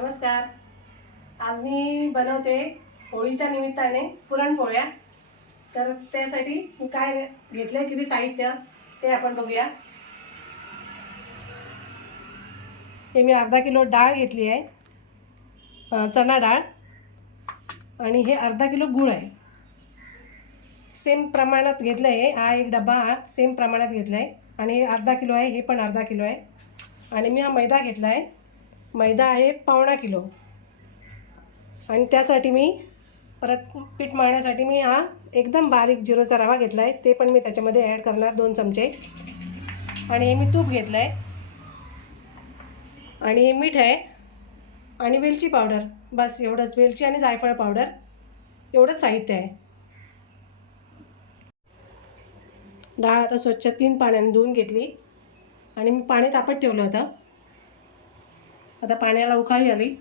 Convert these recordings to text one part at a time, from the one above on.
नमस्कार. आज मी बनवते होळीच्या निमित्ताने पुरणपोळ्या. तर त्यासाठी मी काय घेतलंय किती साहित्य ते आपण बघूया. हे मी अर्धा किलो डाळ घेतली आहे. चणा डाळ. आणि हे अर्धा किलो गूळ आहे. सेम प्रमाणात घेतलं आहे हा एक डबा हा सेम प्रमाणात घेतला आहे आणि अर्धा किलो आहे हे पण अर्धा किलो आहे. आणि मी हा मैदा घेतला आहे मैदा आहे पावणा किलो. आणि त्यासाठी मी परत पीठ मळण्यासाठी मी हा एकदम बारीक जिरोचा रवा घेतला आहे ते पण मी त्याच्यामध्ये ॲड करणार दोन चमचे. आणि हे मी तूप घेतलं आहे आणि हे मीठ आहे. आणि वेलची पावडर. बस एवढंच. वेलची आणि जायफळ पावडर. एवढंच साहित्य आहे. डाळ आता स्वच्छ तीन पाण्याने धुवून घेतली. आणि मी पाणी तापत ठेवलं होतं. आता पाण्याला उकाळी आली.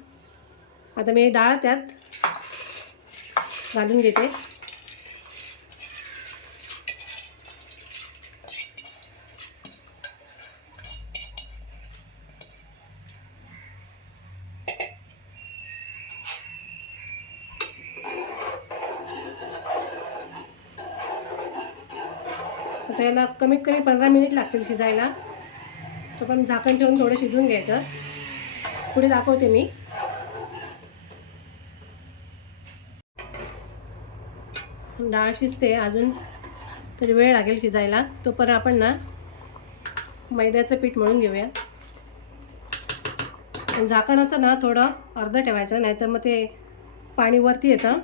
आता मी डाळ त्यात घालून घेते. आता याला कमीत कमी पंधरा मिनिट लागतील शिजायला. तो पण झाकण ठेवून थोडं शिजून घ्यायचं. पुढे दाखवते मी. डाळ शिजते अजून तरी वेळ लागेल शिजायला. तोपर्यंत आपण ना मैद्याचं पीठ मळून घेऊया. आणि झाकण असं ना थोडं अर्धं ठेवायचं नाहीतर मग ते पाणी वरती येतं.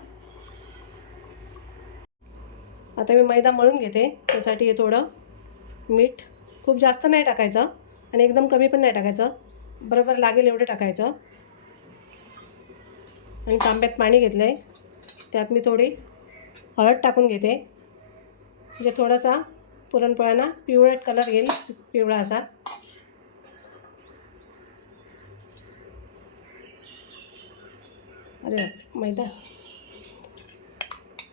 आता मी मैदा मळून घेते त्यासाठी हे थोडं मीठ खूप जास्त नाही टाकायचं आणि एकदम कमी पण नाही टाकायचं. बरोबर लागेल एवढं टाकायचं. आणि तांब्यात पाणी घेतलं आहे त्यात मी थोडी हळद टाकून घेते. म्हणजे थोडासा पुरणपोळ्यांना पिवळट कलर येईल पिवळा असा. अरे मैदा.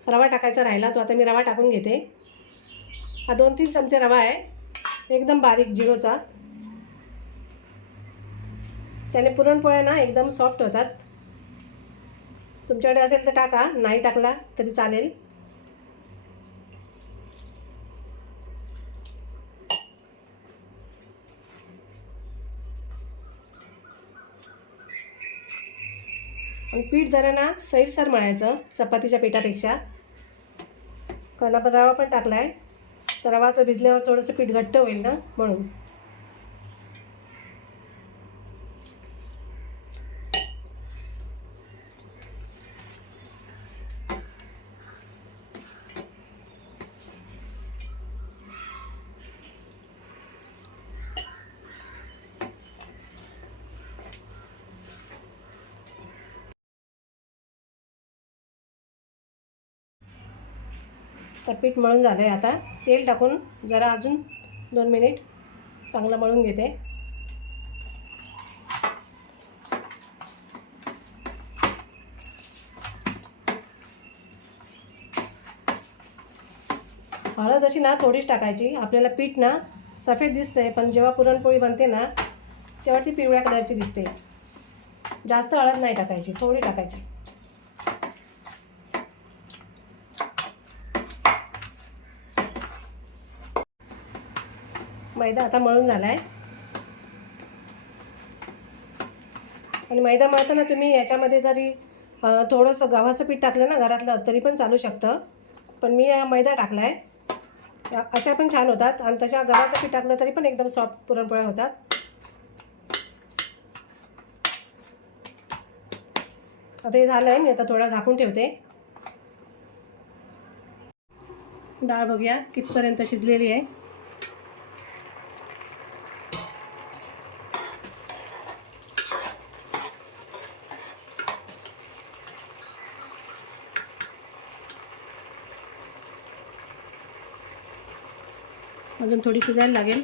रवा टाकायचा राहिला तो आता मी रवा टाकून घेते. हा दोन तीन चमचे रवा आहे. एकदम बारीक जिरोचा. त्याने पुरणपोळ्या ना एकदम सॉफ्ट होतात तुमच्याकडे असेल तर टाका नाही टाकला तरी चालेल. आणि पीठ जरा ना सैलसर मळायचं चपातीच्या पिठापेक्षा. कारण आपण रवा पण टाकला आहे तर रवा तो भिजल्यावर थोडंसं पीठ घट्ट होईल ना म्हणून. तर पीठ मळून झालं आहे आता. तेल टाकून जरा अजून दोन मिनिट चांगलं मळून घेते. हळद अशी ना थोडीच टाकायची. आपल्याला पीठ ना सफेद दिसते पण जेव्हा पुरणपोळी बनते ना तेव्हा ती पिवळ्या कलरची दिसते. जास्त हळद नाही टाकायची थोडी टाकायची. मैदा आता मळून झाला आहे आणि मैदा मळताना तुम्ही याच्यामध्ये जरी थोडंसं गव्हाचं पीठ टाकलं ना घरातलं तरी पण चालू शकतं. पण मी मैदा टाकला आहे अशा पण छान होतात. आणि तशा गव्हाचं पीठ टाकलं तरी पण एकदम सॉफ्ट पुरणपोळ्या होतात. आता हे झालं आहे मी आता थोडा झाकून ठेवते. डाळ बघूया कितपर्यंत शिजलेली आहे. अजून थोडी शिजायला लागेल.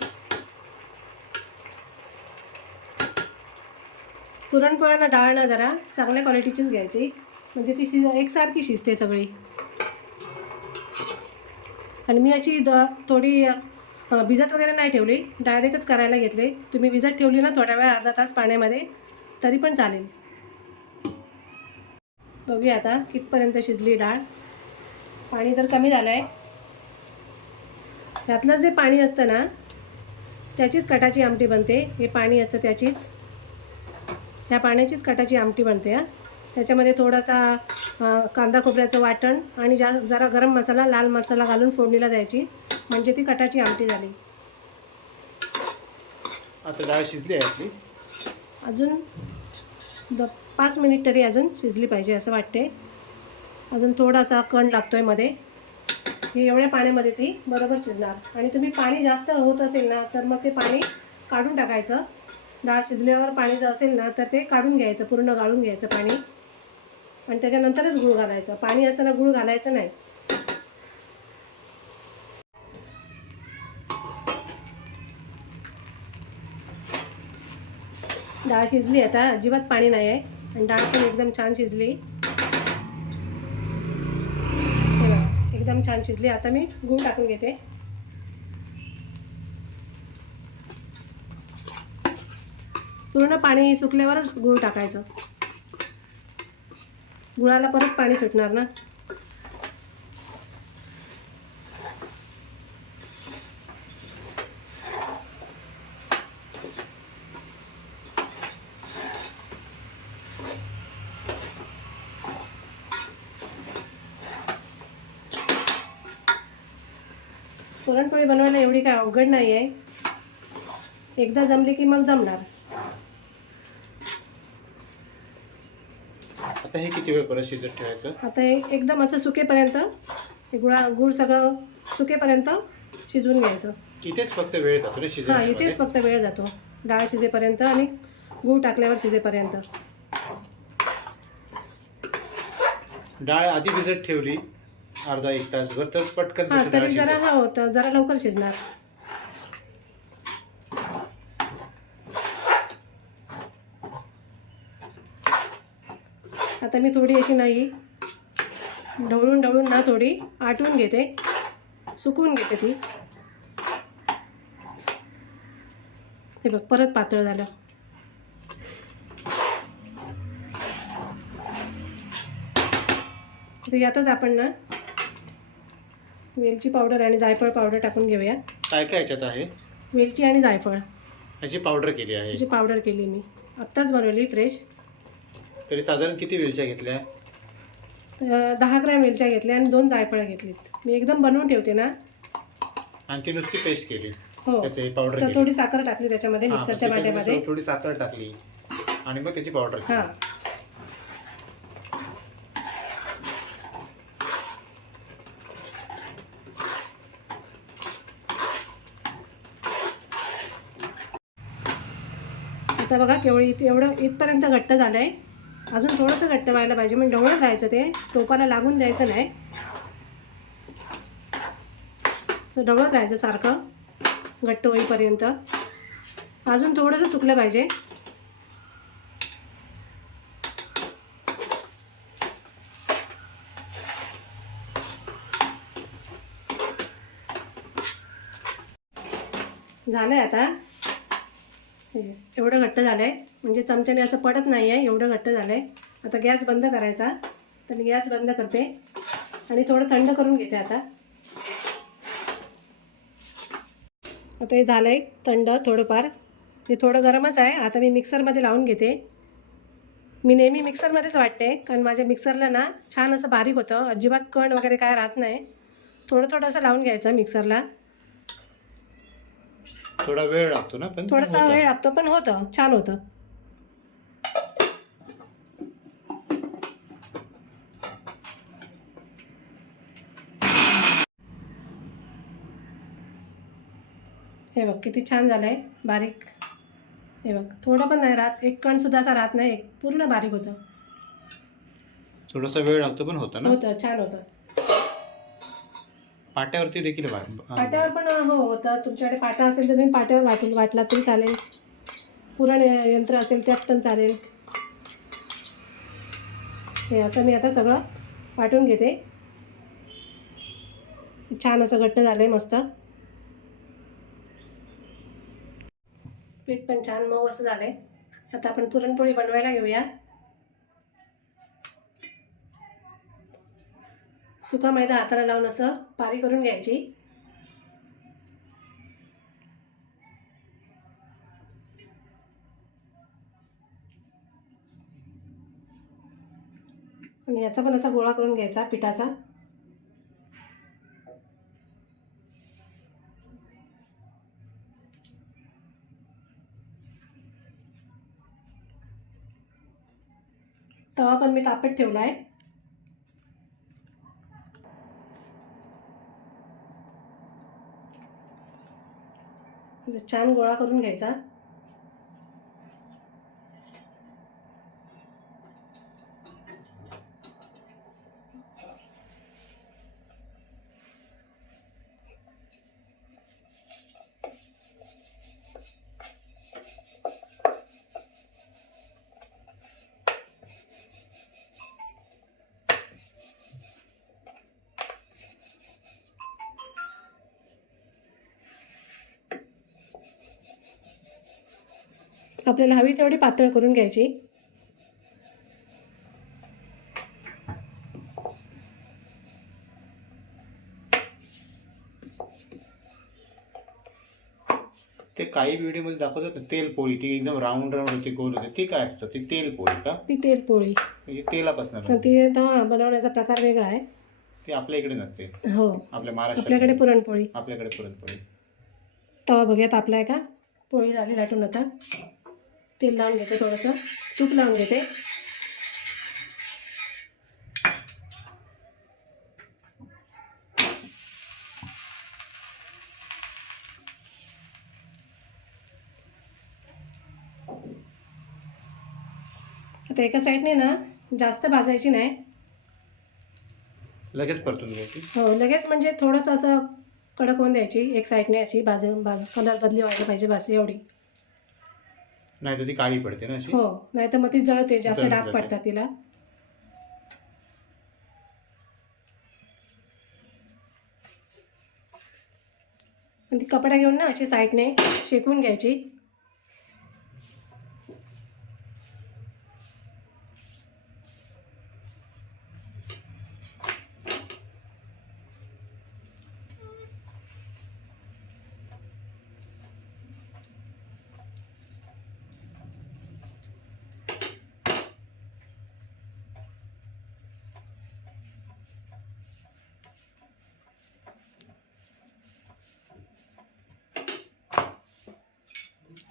पुरणपोळ्यांना डाळ ना जरा चांगल्या क्वालिटीचीच घ्यायची. म्हणजे ती शिज एकसारखी शिजते सगळी. आणि मी अशी द थोडी भिजत वगैरे नाही ठेवली. डायरेक्टच करायला घेतले. तुम्ही भिजत ठेवली ना थोड्या वेळ अर्धा तास पाण्यामध्ये तरी पण चालेल. बघूया आता कितपर्यंत शिजली डाळ. पाणी तर कमी झालं आहे यातलं जे पाणी असतं ना त्याचीच कटाची आमटी बनते. हे पाणी असतं त्याचीच. ह्या पाण्याचीच कटाची आमटी बनते हां. त्याच्यामध्ये थोडासा कांदा खोबऱ्याचं वाटण आणि जा जरा गरम मसाला लाल मसाला घालून फोडणीला द्यायची. म्हणजे ती कटाची आमटी झाली. आता डाळ शिजली आहे आपली? अजून द पाच मिनिट तरी अजून शिजली पाहिजे असं वाटते. अजून थोडासा कण लागतो आहे मध्ये. हे एवढ्या पाण्यामध्ये ती बरोबर शिजणार. आणि तुम्ही पाणी जास्त होत असेल ना तर मग ते पाणी काढून टाकायचं. डाळ शिजल्यावर पाणी जर असेल ना तर ते काढून घ्यायचं पूर्ण गाळून घ्यायचं पाणी. आणि त्याच्यानंतरच गूळ घालायचं. पाणी असताना गूळ घालायचं नाही. डाळ शिजली आता अजिबात पाणी नाही आहे आणि डाळ पण एकदम छान शिजली हे बघा एकदम छान शिजली. आता मी गूळ टाकून घेते. पूर्ण पाणी सुकल्यावरच गूळ टाकायचं. गुळाला परत पाणी सुटणार ना? पुरणपोळी बनवायला एवढी काय अवघड नाही आहे एकदा जमली की मग जमणार. आता हे किती वेळ परत शिजत ठेवायचं? आता हे एकदम असं सुकेपर्यंत हे गुळा गुळ सगळं सुकेपर्यंत शिजवून घ्यायचं. इथेच फक्त वेळ जातो ना हां इथेच फक्त वेळ जातो. डाळ शिजेपर्यंत आणि गूळ टाकल्यावर शिजेपर्यंत. डाळ आधी भिजत ठेवली अर्धा एक तासभर तर पटकन हां तरी जरा. हा होतं जरा लवकर शिजणार. आता मी थोडी अशी नाही ढवळून ढवळून ना थोडी आटवून घेते सुकवून घेते ती. हे बघ परत पातळ झालं. यातच आपण ना वेलची पावडर आणि जायफळ पावडर टाकून घेऊया. काय काय याच्यात आहे? वेलची आणि जायफळ. याची पावडर केली आहे. याची पावडर केली मी. आत्ताच बनवली फ्रेश. तरी साधारण किती वेलच्या घेतल्या? तर दहा ग्रॅम वेलच्या घेतल्या आणि दोन जायफळं घेतलीत. मी एकदम बनवून ठेवते ना. आणि ती नुसती पेस्ट केली. हो. तर केली. थोडी साखर टाकली त्याच्यामध्ये हां, मग मिक्सरच्या त्याच्यामध्ये भांड्यामध्ये. थोडी साखर टाकली. आणि मग त्याची पावडर हां. आता बघा केवढं इथे एवढं इथपर्यंत घट्ट झालं आहे अजून थोडंसं घट्ट व्हायला पाहिजे म्हणजे ढवळत राहायचं ते. टोपाला लागून द्यायचं नाही. असं ढवळत राहायचं सारखं घट्ट होईपर्यंत. अजून थोडंसं चुकलं पाहिजे. झालं आहे आता. हो. एवढं घट्ट झालं आहे म्हणजे चमच्याने असं पडत नाही आहे एवढं घट्ट झालं आहे आता गॅस बंद करायचा. तर मी गॅस बंद करते. आणि थोडं थंड करून घेते आता. आता हे झालं आहे थंड थोडंफार. ते थोडं गरमच आहे. आता मी मिक्सरमध्ये लावून घेते. मी नेहमी मिक्सरमध्येच वाटते. कारण माझ्या मिक्सरला ना छान असं बारीक होतं. अजिबात कण वगैरे काय राहत नाही. थोडं थोडं असं लावून घ्यायचं मिक्सरला. थोडा वेळ लागतो ना पण थोडासा. वेळ लागतो पण होतं. छान होतं. हे बघ किती छान झालं आहे बारीक. हे बघ थोडं पण नाही राहत. एक कणसुद्धा असा राहत नाही. एक पूर्ण बारीक होतं. थोडासा वेळ लागतो पण होतं ना? होतं छान होतं. पाट्यावरती देखील. पाट्यावर पण हो होतं. तुमच्याकडे पाटा असेल तर तुम्ही पाट्यावर वाटून वाटला तरी चालेल. पुरण यंत्र असेल त्यात पण चालेल. हे असं मी आता सगळं वाटून घेते. छान असं घट्ट झालं आहे मस्त. पीठ पण छान मऊ असं झालं आहे आता आपण पुरणपोळी बनवायला घेऊया. सुका मैदा हाताला लावून असं पारी करून घ्यायची. आणि याचा पण असा गोळा करून घ्यायचा पिठाचा. तवा पण मी तापत ठेवला आहे असं छान गोळा करून घ्यायचा. आपल्याला हवी तेवढी पातळ करून घ्यायची. ते काही व्हिडिओमध्ये दाखवतात ना तेल पोळी ती एकदम राऊंड राऊंड होती गोल होते. ती काय असतं? ती तेल पोळी का? ती तेल पोळी म्हणजे तेलापासून ती बनवण्याचा प्रकार वेगळा आहे. ती आपल्या इकडे नसते. हो. आपल्या महाराष्ट्रात आपल्याकडे पुरणपोळी. आपल्याकडे पुरणपोळी. तवा बघूयात आपला आहे का पोळी झाली लाटून आता. तेल लावून घेते थोडंसं. तूप लावून घेते. आता एका साईडने ना जास्त भाजायची नाही. लगेच परतून घ्यायची? हो लगेच म्हणजे थोडंसं असं कडक होऊन द्यायची. एक साईडने अशी बाजू बाजू कलर बदली व्हायला पाहिजे बस एवढी. नाही तर ती काळी पडते ना अशी. हो नाही तर मग ती जळते जास्त जळून डाग जाते. पडतात तिला. आणि ती कपडा घेऊन ना अशी साईडने शेकून घ्यायची.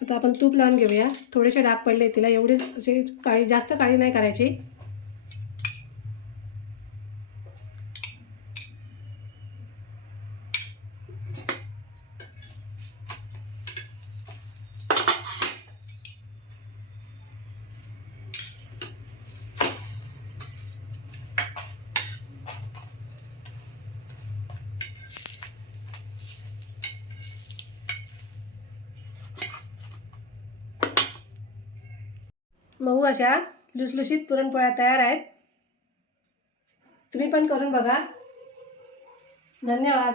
आता आपण तूप लावून घेऊया. थोडेसे डाग पडले तिला एवढेच असे काळी जास्त काळी नाही करायची. मऊ अशा लुसलुशीत पुरणपोळ्या तयार आहेत. तुम्ही पण करून बघा. धन्यवाद.